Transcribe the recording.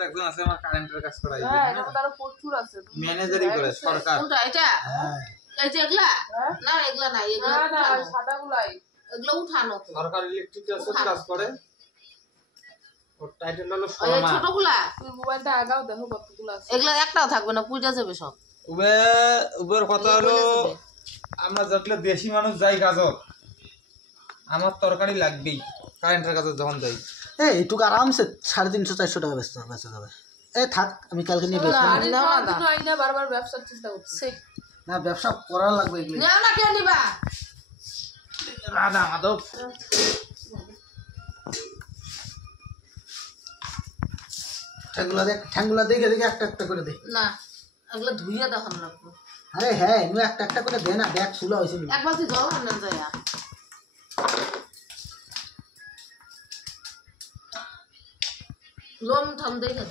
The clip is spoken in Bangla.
তো একজন আছে আমার কারেন্টের কাজ করাই হ্যাঁ এটা তার প্রচুর আছে ম্যানেজারই করে সরকার কোনটা এটা এই যে এগুলা না এগুলা নাই এগুলা না সাদাগুলাই এগুলা উঠানো সরকার ইলেকট্রিক কাজ করে ওর টাইটেল হলো শর্মা ছোটগুলা তুমি মোবাইলটা আগাও দেখো কতগুলো আছে এগুলা একটাও থাকবে না পূজা যাবে সব উবের কথা হলো আমরা যতলে দেশি মানুষ যাই কাজত আমার তরকারি লাগবেই কারেন্টের কাজে যখন যাই এইটুকু আরামসে 350-400 টাকা বেচা যাবে থাক আমি কালকে নিয়ে বেচবো না বারবার ব্যবসার চিন্তা করছি না ব্যবসা করা লাগবে এগুলো নাও না কে নিবা রাধা মাধব ঠ্যাঙ্গুলা দেখে একটা একটা করে দে না এগুলা ধুইয়া দেখানো লাগবে আরে হ্যাঁ এমনি একটা একটা করে দে না ব্যাগ ফুলা হয়েছে একবার তুই জল আনতে যায় লোম থাম দেখে